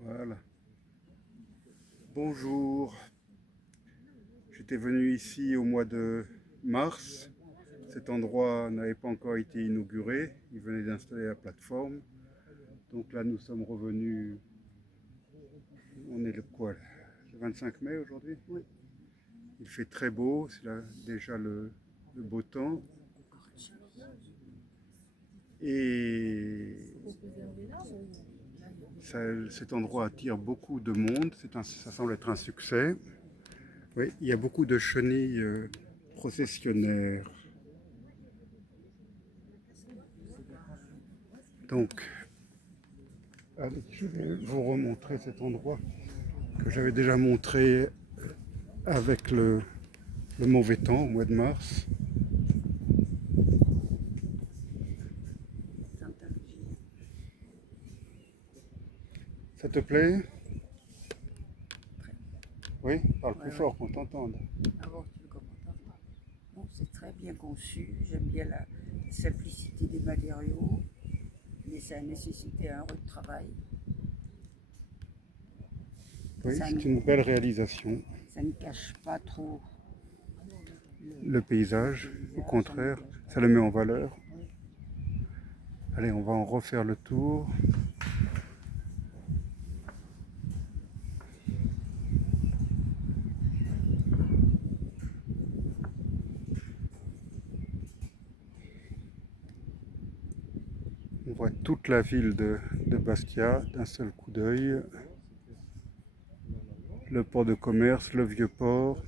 Voilà. Bonjour. J'étais venu ici au mois de mars. Cet endroit n'avait pas encore été inauguré. Ils venaient d'installer la plateforme. Donc là, nous sommes revenus. On est le quoi? Le 25 mai aujourd'hui. Oui. Il fait très beau. C'est là déjà le beau temps. Et cet endroit attire beaucoup de monde. Ça semble être un succès. Oui, il y a beaucoup de chenilles processionnaires. Donc, allez, je vais vous remontrer cet endroit que j'avais déjà montré avec le mauvais temps au mois de mars. Ça te plaît? Oui, parle plus fort qu'on t'entende. Avant, tu veux qu'on m'entende. Bon, c'est très bien conçu. J'aime bien la simplicité des matériaux, mais ça a nécessité un rude travail. Oui, Ça c'est ne, une belle réalisation. ça ne cache pas trop Le paysage, au paysage, contraire, ça le met en valeur. Allez, on va en refaire le tour. On voit toute la ville de Bastia d'un seul coup d'œil. Le port de commerce, le vieux port,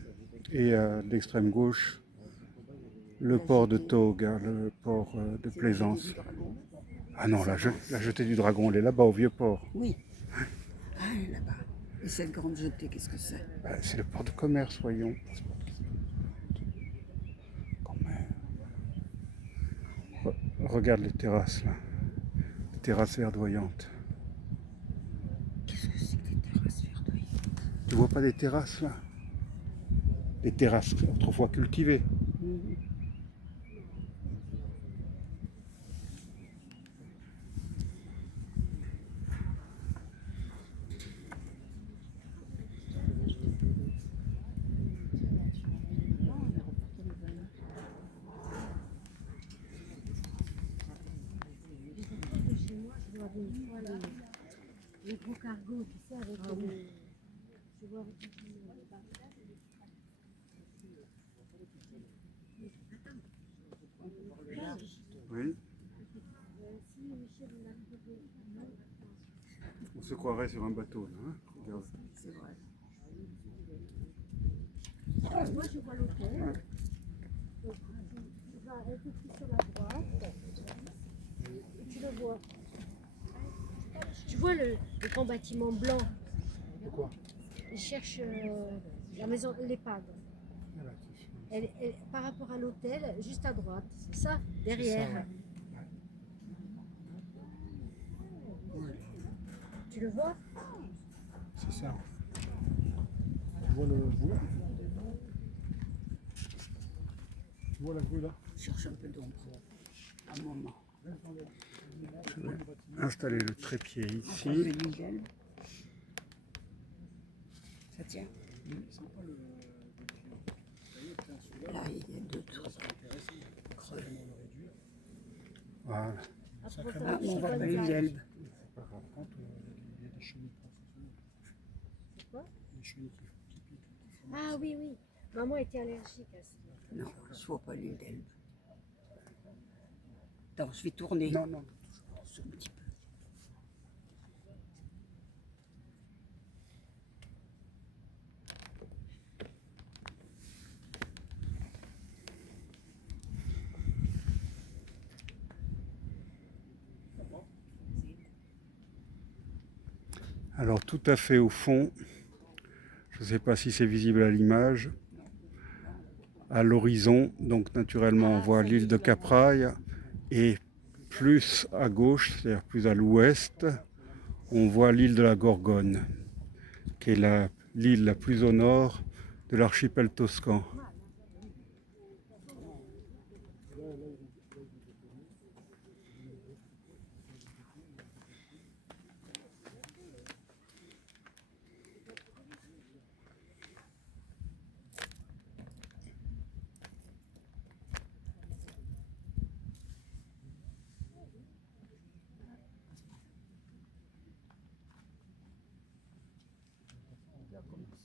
et à l'extrême gauche, le port de Tauge, le port de Plaisance. Ah non, la jetée du dragon, elle est là-bas au vieux port. Oui. Ah, là-bas. Et cette grande jetée, qu'est-ce que c'est? C'est le port de commerce, voyons. Regarde les terrasses là, les terrasses verdoyantes. Qu'est-ce que c'est que des terrasses verdoyantes? Tu vois pas des terrasses là? Des terrasses autrefois cultivées. Les gros cargos, tu sais, avec les... Je vois Oui. On se croirait sur un bateau là. Hein, regarde. C'est vrai. Moi, je vois l'hôtel. Donc, tu vas un peu plus sur la droite. Et tu le vois. Tu vois le grand bâtiment blanc. De quoi? Ils cherchent la maison, l'EHPAD. Par rapport à l'hôtel, juste à droite. C'est ça, derrière. Ça, ouais. Tu le vois? C'est ça. Tu vois le bout? Tu vois la grue là? Je cherche un peu d'ombre. Un moment. Je vais installer le trépied ici. Ça tient. Là, il y a deux trucs creux. Voilà. Ah, on voit pas une gelbe. Par contre, il y a des chenilles Quoi? Des chenilles qui piquent. Ah oui, oui. Maman était allergique à ça. Non, je vois pas l'huile d'elbe. Attends, je vais tourner. Non, non. Un petit peu. Alors tout à fait au fond, je ne sais pas si c'est visible à l'image, à l'horizon, donc naturellement on voit l'île de Capraille, et plus à gauche, c'est-à-dire plus à l'ouest, on voit l'île de la Gorgone, qui est l'île la plus au nord de l'archipel toscan.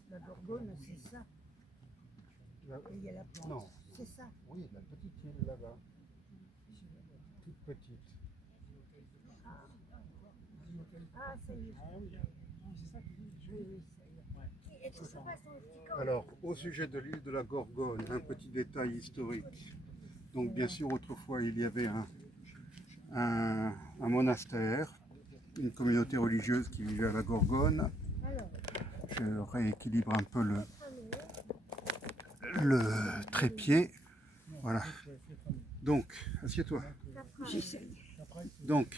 la Gorgone, c'est ça. Là- Et il y a la plante. Non. C'est ça. Oui, la petite île là-bas, toute petite. Ah, ça y est. Et tout se passe dans le petit corps. Alors, au sujet de l'île de la Gorgone, un petit détail historique. Donc, bien sûr, autrefois, il y avait un monastère, une communauté religieuse qui vivait à la Gorgone. Alors, Je rééquilibre un peu le trépied. Voilà. Donc, assieds-toi. J'essaye. Donc,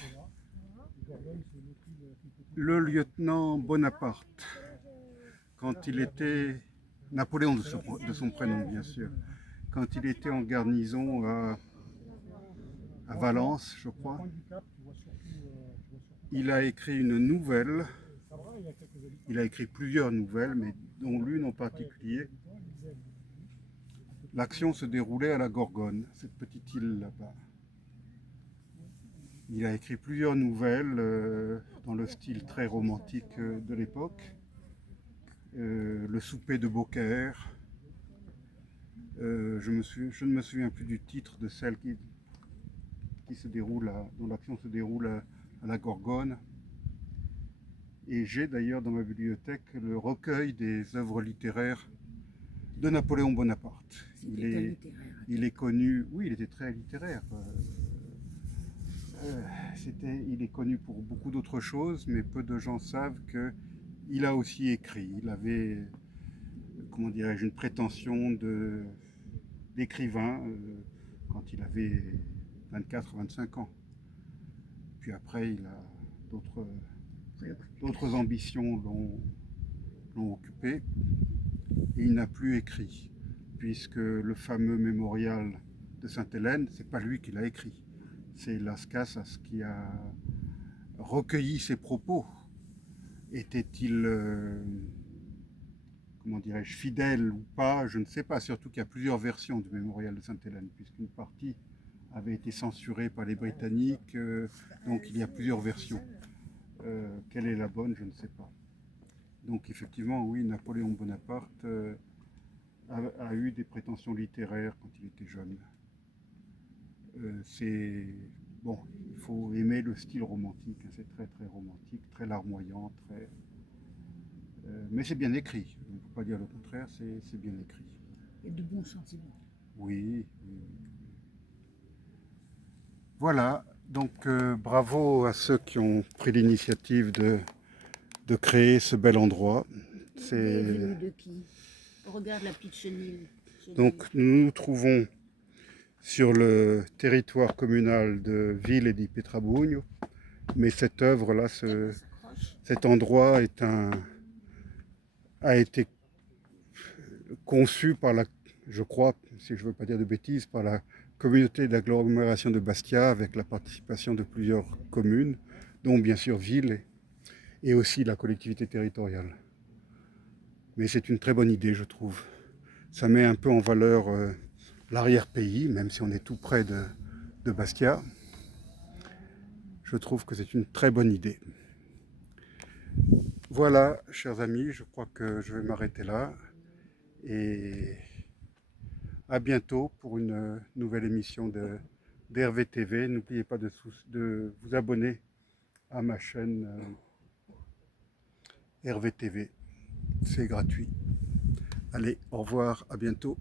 le lieutenant Bonaparte, quand il était, Napoléon de son prénom bien sûr, quand il était en garnison à Valence, je crois, il a écrit une nouvelle, il a écrit plusieurs nouvelles, mais dont l'une en particulier. L'action se déroulait à la Gorgone, cette petite île là-bas. Il a écrit plusieurs nouvelles dans le style très romantique de l'époque. Le souper de Beaucaire. Je ne me souviens plus du titre de celle qui se déroule, dont l'action se déroule à la Gorgone. Et j'ai d'ailleurs dans ma bibliothèque le recueil des œuvres littéraires de Napoléon Bonaparte. Il est connu, oui, il était très littéraire. Il est connu pour beaucoup d'autres choses, mais peu de gens savent qu'il a aussi écrit. Il avait, comment dirais-je, une prétention d'écrivain quand il avait 24-25 ans. Puis après, il a d'autres ambitions l'ont occupé et il n'a plus écrit, puisque le fameux mémorial de Sainte-Hélène, c'est pas lui qui l'a écrit. C'est Las Casas qui a recueilli ses propos. Était-il, comment dirais-je, fidèle ou pas? Je ne sais pas. Surtout qu'il y a plusieurs versions du mémorial de Sainte-Hélène, puisqu'une partie avait été censurée par les Britanniques. Donc il y a plusieurs versions. Quelle est la bonne? Je ne sais pas. Donc effectivement, oui, Napoléon Bonaparte a eu des prétentions littéraires quand il était jeune. C'est bon, il faut aimer le style romantique, hein, c'est très très romantique, très larmoyant, très. Mais c'est bien écrit. Il ne faut pas dire le contraire, c'est bien écrit. Il y a de bons sentiments. Oui. Voilà. Donc bravo à ceux qui ont pris l'initiative de créer ce bel endroit. C'est venu de qui? Regarde la petite chenille. Donc nous nous trouvons sur le territoire communal de Ville et di Pietrabugno, mais cette œuvre-là, cet endroit a été conçu par je crois, si je ne veux pas dire de bêtises, par la communauté d'agglomération de Bastia, avec la participation de plusieurs communes, dont bien sûr Ville et aussi la collectivité territoriale. Mais c'est une très bonne idée, je trouve. Ça met un peu en valeur l'arrière-pays, même si on est tout près de Bastia. Je trouve que c'est une très bonne idée. Voilà, chers amis, je crois que je vais m'arrêter là. Et à bientôt pour une nouvelle émission d'RVTV. N'oubliez pas de vous abonner à ma chaîne RVTV. C'est gratuit. Allez, au revoir, à bientôt.